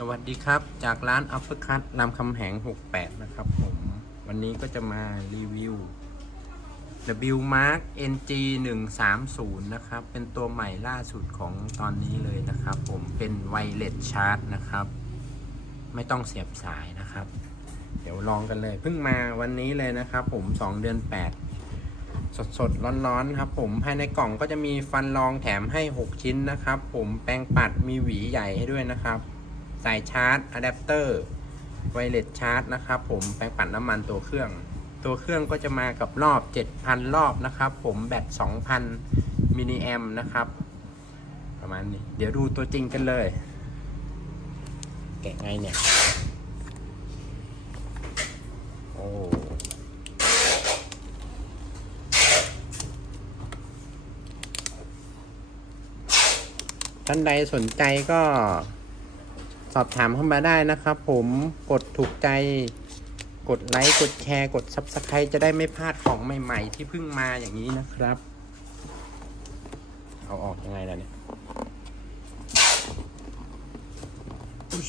สวัสดีครับ จากร้านอั p เ r อร์คัตรามคำแหง 68 นะครับผม วันนี้ก็จะมารีวิว W Mark NG 130นะครับ เป็นตัวใหม่ล่าสุดของตอนนี้เลยนะครับผมเป็นไวเลสชาร์จนะครับ ไม่ต้องเสียบสายนะครับ เดี๋ยวลองกันเลย เพิ่งมาวันนี้เลยนะครับผม 2 เดือน 8 สดสดร้อนร้อนๆครับผม ภายในกล่องก็จะมีฟันรองแถมให้ 6 ชิ้นนะครับผมแปรงปัดมีหวีใหญ่ให้ด้วยนะครับ สายชาร์จอะแดปเตอร์ไวเลสชาร์จนะครับผมแปรงปัดน้ำมันตัวเครื่อง ตัวเครื่องก็จะมากับรอบ 7,000 รอบนะครับ ผมแบต 2,000มิลลิแอมนะครับ ประมาณนี้ เดี๋ยวดูตัวจริงกันเลย แกะไงเนี่ย โอ้ท่านใดสนใจก็ อบถามเข้ามาได้นะครับผมกดถูกใจ กดไลค์กดแชร์กด Subscribe จะได้ไม่พลาดของใหม่ๆ ที่เพิ่งมาอย่างนี้นะครับ เอาออกยังไงล่ะเนี่ยอุ๊ย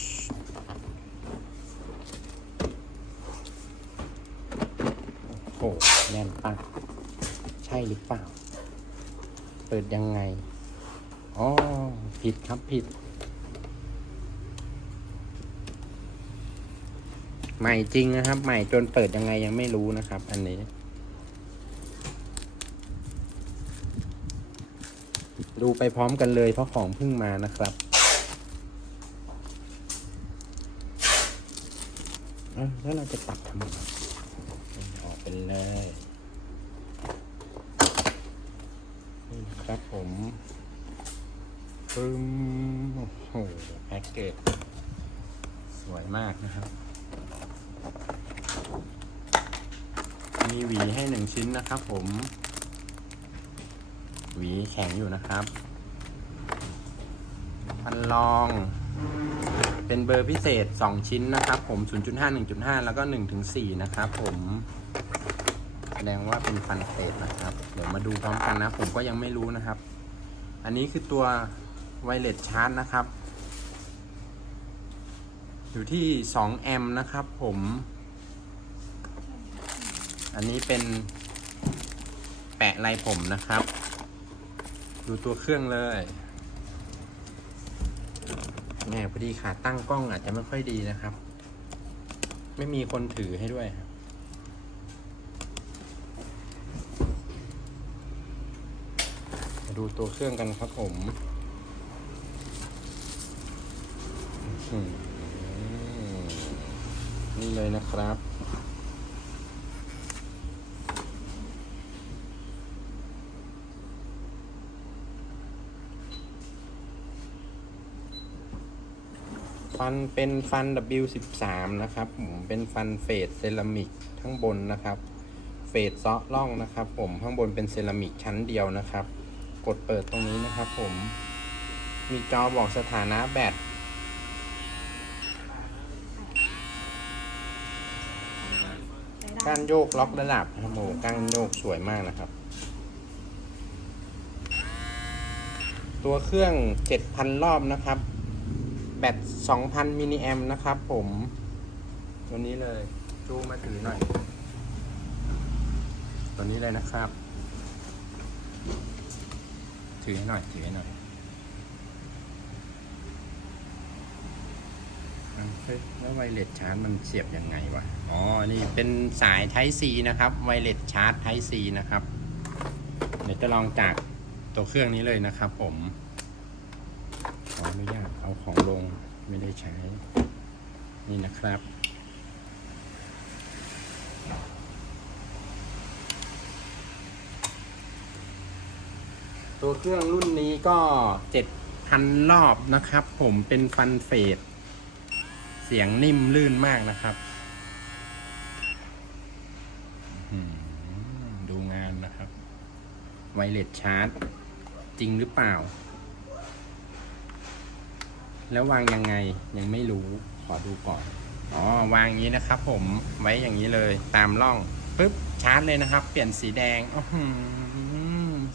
โอ้โหแน่นปังใช่หรือเปล่า เปิดยังไงอ๋อผิดครับผิด ใหม่จริงนะครับ ใหม่จนเปิดยังไงยังไม่รู้นะครับ อันนี้ ดูไปพร้อมกันเลยเพราะของเพิ่งมานะครับแล้วเราจะตัดทำไมออกไปเลยนี่ครับผมปึ้มโอ้โหแพ็กเกจสวยมากนะครับ มีหวีให้หนึ่งชิ้นนะครับผม หวีแข็งอยู่นะครับ พันลอง เป็นเบอร์พิเศษ 2 ชิ้นนะครับผม 0.5 1.5 แล้วก็1ถึง4นะครับผมแสดงว่าเป็นฟันเศษนะครับ เดี๋ยวมาดูพร้อมกันนะ ผมก็ยังไม่รู้นะครับ อันนี้คือตัวไวเลสชาร์จนะครับ อยู่ที่ 2 แอมป์นะครับผม อันนี้เป็นแปะลายผมนะครับ ดูตัวเครื่องเลยแหมพอดีขาตั้งกล้องอาจจะไม่ค่อยดีนะครับ ไม่มีคนถือให้ด้วยครับดูตัวเครื่องกันครับผม อืม นี่เลยนะครับ ฟันเป็นฟัน W13 นะครับผมเป็นฟันเฟดเซรามิกข้งบนนะครับเฟดเซาะล่องนะครับผมข้างบนเป็นเซรามิกชั้นเดียวนะครับ กดเปิดตรงนี้นะครับผมมีจอบอกสถานะแบต ก้านโยกล็อกระดับโอ้ก้านโยกสวยมากนะครับ ตัวเครื่อง 7,000 รอบนะครับ แบต 2,000 มิลลิแอมนะครับผม ตัวนี้เลย จูมาถือหน่อย ตัวนี้เลยนะครับ ถือให้หน่อย ถือให้หน่อยอ้าว เฮ้ยแล้วไวเลสชาร์จมันเสียบยังไงวะ อ๋อ นี่เป็นสาย Type C นะครับ ไวเลสชาร์จ Type C นะครับ เดี๋ยวจะลองจากตัวเครื่องนี้เลยนะครับผม ขออนุญาตเอาของลงไม่ได้ใช้ นี่นะครับตัวเครื่องรุ่นนี้ก็ 7,000 รอบนะครับ ผมเป็นฟันเฟด เสียงนิ่มลื่นมากนะครับ ดูงานนะครับ ไวเลสชาร์จ จริงหรือเปล่า แล้ววางยังไงยังไม่รู้ขอดูก่อน อ๋อ วางอย่างนี้นะครับผมไว้อย่างนี้เลยตามร่องปึ๊บชาร์จเลยนะครับ เปลี่ยนสีแดงอ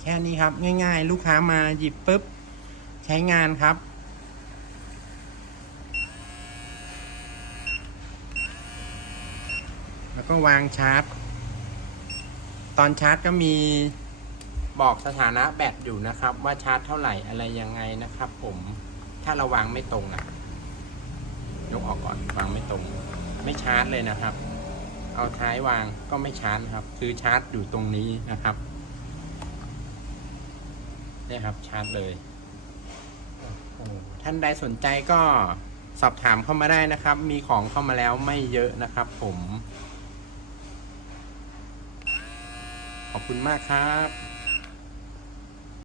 แค่นี้ครับ ง่าย ๆ ลูกค้ามาหยิบปึ๊บ ใช้งานครับ แล้วก็วางชาร์จ ตอนชาร์จก็มีบอกสถานะแบตอยู่นะครับ ว่าชาร์จเท่าไหร่อะไรยังไงนะครับ ผมถ้าเราวางไม่ตรงอะยกออกก่อนวางไม่ตรง ไม่ชาร์จเลยนะครับ เอาท้ายวางก็ไม่ชาร์จครับ คือชาร์จอยู่ตรงนี้นะครับนี่ครับชาร์จเลยท่านใดสนใจก็สอบถามเข้ามาได้นะครับ มีของเข้ามาแล้วไม่เยอะนะครับผม ขอบคุณมากครับ